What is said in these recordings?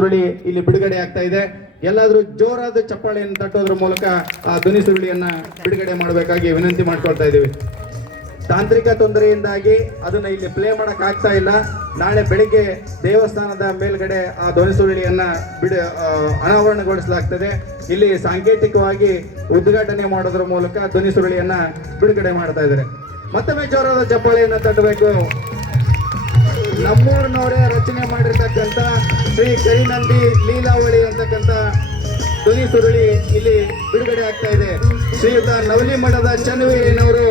ಸುರುಳಿ ಇಲ್ಲಿ ಬಿಡುಗಡೆ ಆಗ್ತಾ ಇದೆ. ಎಲ್ಲಾದ್ರೂ ಜೋರಾದ ಚಪ್ಪಾಳೆಯನ್ನು ತಟ್ಟೋದ್ರ ಮೂಲಕ ಆ ಧ್ವನಿ ಸುರುಳಿಯನ್ನ ಬಿಡುಗಡೆ ಮಾಡಬೇಕಾಗಿ ವಿನಂತಿ ಮಾಡ್ಕೊಳ್ತಾ ಇದ್ದೀವಿ. ತಾಂತ್ರಿಕ ತೊಂದರೆಯಿಂದಾಗಿ ಅದನ್ನ ಇಲ್ಲಿ ಪ್ಲೇ ಮಾಡಕ್ ಆಗ್ತಾ ಇಲ್ಲ. ನಾಳೆ ಬೆಳಿಗ್ಗೆ ದೇವಸ್ಥಾನದ ಮೇಲ್ಗಡೆ ಆ ಧ್ವನಿ ಸುರುಳಿಯನ್ನ ಅನಾವರಣಗೊಳಿಸಲಾಗ್ತದೆ. ಇಲ್ಲಿ ಸಾಂಕೇತಿಕವಾಗಿ ಉದ್ಘಾಟನೆ ಮಾಡೋದ್ರ ಮೂಲಕ ಧ್ವನಿ ಸುರುಳಿಯನ್ನ ಬಿಡುಗಡೆ ಮಾಡ್ತಾ ಇದ್ದಾರೆ. ಮತ್ತೊಮ್ಮೆ ಜೋರಾದ ಚಪ್ಪಾಳೆಯನ್ನ ತಟ್ಟಬೇಕು. ನಮ್ಮೂರಿನವರೇ ರಚನೆ ಮಾಡಿರ್ತಕ್ಕಂಥ ಶ್ರೀ ಕರಿನಂದಿ ಲೀಲಾವಳಿ ಅಂತಕ್ಕಂಥ ಧ್ವನಿ ಸುರುಳಿ ಇಲ್ಲಿ ಬಿಡುಗಡೆ ಆಗ್ತಾ ಇದೆ. ಶ್ರೀಯುತ ನವಲಿ ಮಠದ ಚನ್ನವೀರಯ್ಯನವರು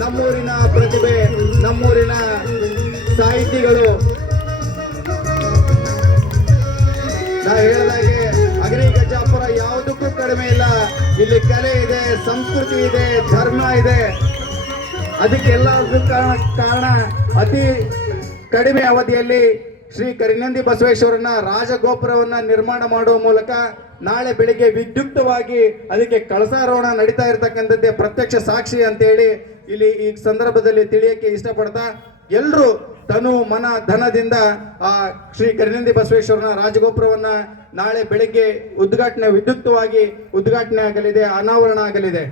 ನಮ್ಮೂರಿನ ಪ್ರತಿಭೆ, ನಮ್ಮೂರಿನ ಸಾಹಿತಿಗಳು. ನಾ ಹೇಳಿದಾಗೆ ಅಗ್ರಿ ಗಜಾಪುರ ಯಾವುದಕ್ಕೂ ಕಡಿಮೆ ಇಲ್ಲ. ಇಲ್ಲಿ ಕಲೆ ಇದೆ, ಸಂಸ್ಕೃತಿ ಇದೆ, ಧರ್ಮ ಇದೆ. ಅದಕ್ಕೆಲ್ಲದಕ್ಕೂ ಕಾರಣ ಅತಿ ಕಡಿಮೆ ಅವಧಿಯಲ್ಲಿ ಶ್ರೀ ಕರಿನಂದಿ ಬಸವೇಶ್ವರನ ರಾಜಗೋಪುರವನ್ನ ನಿರ್ಮಾಣ ಮಾಡುವ ಮೂಲಕ ನಾಳೆ ಬೆಳಿಗ್ಗೆ ವಿದ್ಯುಕ್ತವಾಗಿ ಅದಕ್ಕೆ ಕಳಸಾರೋಹಣ ನಡೀತಾ ಇರತಕ್ಕಂಥದ್ದೇ ಪ್ರತ್ಯಕ್ಷ ಸಾಕ್ಷಿ ಅಂತೇಳಿ ಇಲ್ಲಿ ಈ ಸಂದರ್ಭದಲ್ಲಿ ತಿಳಿಯಕ್ಕೆ ಇಷ್ಟಪಡ್ತಾ, ಎಲ್ಲರೂ ತನು ಮನ ಧನದಿಂದ ಆ ಶ್ರೀ ಕರಿನಂದಿ ಬಸವೇಶ್ವರನ ರಾಜಗೋಪುರವನ್ನ ನಾಳೆ ಬೆಳಿಗ್ಗೆ ವಿದ್ಯುಕ್ತವಾಗಿ ಉದ್ಘಾಟನೆ ಆಗಲಿದೆ, ಅನಾವರಣ ಆಗಲಿದೆ.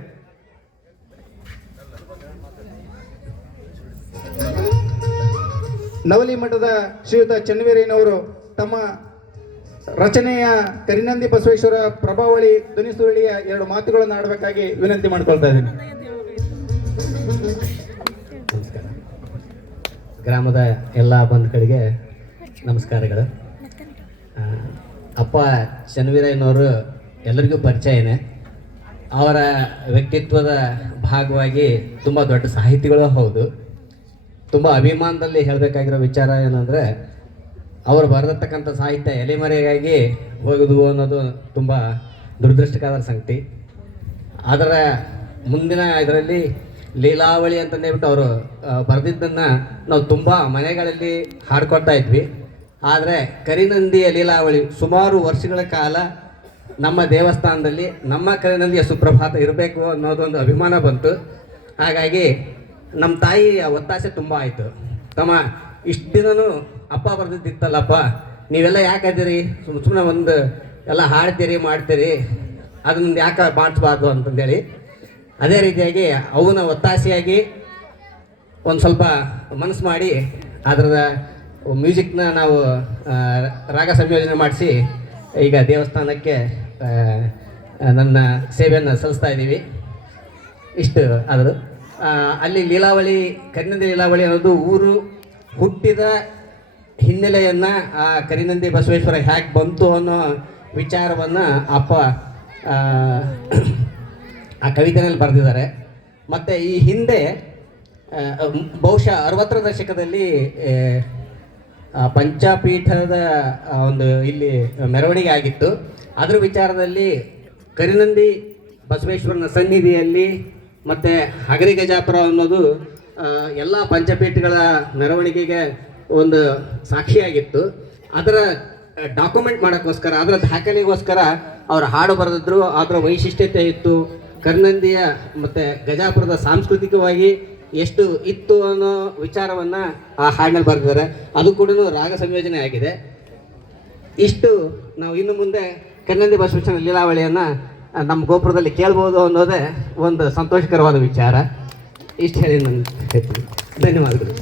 ನವಲಿ ಮಠದ ಶ್ರೀಯುತ ಚನ್ನವೀರಯ್ಯನವರು ತಮ್ಮ ರಚನೆಯ ಕರಿನಂದಿ ಬಸವೇಶ್ವರ ಪ್ರಭಾವಳಿ ಧ್ವನಿ ಸುರುಳಿಯ 2 ಮಾತುಗಳನ್ನು ಆಡಬೇಕಾಗಿ ವಿನಂತಿ ಮಾಡ್ಕೊಳ್ತಾ ಇದ್ದೀನಿ. ನಮಸ್ಕಾರ. ಗ್ರಾಮದ ಎಲ್ಲ ಬಂಧುಗಳಿಗೆ ನಮಸ್ಕಾರಗಳು. ಅಪ್ಪ ಚನ್ನವೀರಯ್ಯನವರು ಎಲ್ಲರಿಗೂ ಪರಿಚಯನೇ. ಅವರ ವ್ಯಕ್ತಿತ್ವದ ಭಾಗವಾಗಿ ತುಂಬ ದೊಡ್ಡ ಸಾಹಿತಿಗಳು ಹೌದು. ತುಂಬ ಅಭಿಮಾನದಲ್ಲಿ ಹೇಳಬೇಕಾಗಿರೋ ವಿಚಾರ ಏನಂದರೆ, ಅವರು ಬರೆದಿರ್ತಕ್ಕಂಥ ಸಾಹಿತ್ಯ ಎಲೆಮರೆಯಾಗಿ ಹೋಗುದು ಅನ್ನೋದು ತುಂಬ ದುರದೃಷ್ಟಕರ ಸಂಗತಿ. ಅದರ ಮುಂದಿನ ಇದರಲ್ಲಿ ಲೀಲಾವಳಿ ಅಂತಂದೇಳ್ಬಿಟ್ಟು ಅವರು ಬರೆದಿದ್ದನ್ನು ನಾವು ತುಂಬ ಮನೆಗಳಲ್ಲಿ ಹಾಡ್ಕೊಳ್ತಾ ಇದ್ವಿ. ಆದರೆ ಕರಿನಂದಿಯ ಲೀಲಾವಳಿ ಸುಮಾರು ವರ್ಷಗಳ ಕಾಲ ನಮ್ಮ ದೇವಸ್ಥಾನದಲ್ಲಿ ನಮ್ಮ ಕರಿನಂದಿಯ ಸುಪ್ರಭಾತ ಇರಬೇಕು ಅನ್ನೋದೊಂದು ಅಭಿಮಾನ ಬಂತು. ಹಾಗಾಗಿ ನಮ್ಮ ತಾಯಿಯ ಒತ್ತಾಸೆ ತುಂಬ ಆಯಿತು. ತಮ್ಮ ಇಷ್ಟು ದಿನವೂ ಅಪ್ಪ ಬರೆದಿದ್ದಿತ್ತಲ್ಲಪ್ಪ, ನೀವೆಲ್ಲ ಯಾಕಂದಿರಿ, ಸುಮ್ಮನೆ ಒಂದು ಎಲ್ಲ ಹಾಡ್ತೀರಿ ಮಾಡ್ತೀರಿ, ಅದನ್ನ ಯಾಕೆ ಮಾಡಿಸ್ಬಾರ್ದು ಅಂತಂದೇಳಿ ಅದೇ ರೀತಿಯಾಗಿ ಅವನ ಒತ್ತಾಸೆಯಾಗಿ ಒಂದು ಸ್ವಲ್ಪ ಮನಸ್ಸು ಮಾಡಿ ಅದರದ ಮ್ಯೂಸಿಕ್ನ ನಾವು ರಾಗ ಸಂಯೋಜನೆ ಮಾಡಿಸಿ ಈಗ ದೇವಸ್ಥಾನಕ್ಕೆ ನನ್ನ ಸೇವೆಯನ್ನು ಸಲ್ಲಿಸ್ತಾ ಇದ್ದೀವಿ. ಇಷ್ಟು ಆದರೂ ಅಲ್ಲಿ ಲೀಲಾವಳಿ, ಕರಿನಂದಿ ಲೀಲಾವಳಿ ಅನ್ನೋದು ಊರು ಹುಟ್ಟಿದ ಹಿನ್ನೆಲೆಯನ್ನು ಆ ಕರಿನಂದಿ ಬಸವೇಶ್ವರ ಹ್ಯಾಕ್ ಬಂತು ಅನ್ನೋ ವಿಚಾರವನ್ನು ಅಪ್ಪ ಆ ಕವಿತೆಯಲ್ಲಿ ಬರೆದಿದ್ದಾರೆ. ಮತ್ತು ಈ ಹಿಂದೆ ಬಹುಶಃ 60ರ ದಶಕದಲ್ಲಿ ಪಂಚಪೀಠದ ಒಂದು ಇಲ್ಲಿ ಮೆರವಣಿಗೆ ಆಗಿತ್ತು. ಅದರ ವಿಚಾರದಲ್ಲಿ ಕರಿನಂದಿ ಬಸವೇಶ್ವರನ ಸನ್ನಿಧಿಯಲ್ಲಿ ಮತ್ತು ಅಗರಿ ಗಜಾಪುರ ಅನ್ನೋದು ಎಲ್ಲ ಪಂಚಪೀಠಗಳ ಮೆರವಣಿಗೆಗೆ ಒಂದು ಸಾಕ್ಷಿಯಾಗಿತ್ತು. ಅದರ ಡಾಕ್ಯುಮೆಂಟ್ ಮಾಡೋಕ್ಕೋಸ್ಕರ, ಅದರ ದಾಖಲೆಗೋಸ್ಕರ ಅವರು ಹಾಡು ಬರೆದಿದ್ರು. ಅದರ ವೈಶಿಷ್ಟ್ಯತೆ ಇತ್ತು, ಕರಿನಂದಿಯ ಮತ್ತು ಗಜಾಪುರದ ಸಾಂಸ್ಕೃತಿಕವಾಗಿ ಎಷ್ಟು ಇತ್ತು ಅನ್ನೋ ವಿಚಾರವನ್ನು ಆ ಹಾಡಿನಲ್ಲಿ ಬರೆದಿದ್ದಾರೆ. ಅದು ಕೂಡ ರಾಗ ಸಂಯೋಜನೆ ಆಗಿದೆ. ಇಷ್ಟು ನಾವು ಇನ್ನು ಮುಂದೆ ಕರಿನಂದಿ ಬಸವೇಶ್ವರನ ಲೀಲಾವಳಿಯನ್ನು ನಮ್ಮ ಗೋಪುರದಲ್ಲಿ ಕೇಳ್ಬೋದು ಅನ್ನೋದೇ ಒಂದು ಸಂತೋಷಕರವಾದ ವಿಚಾರ. ಇಷ್ಟು ಹೇಳಿ ನಾನು ಹೇಳ್ತೀನಿ. ಧನ್ಯವಾದಗಳು.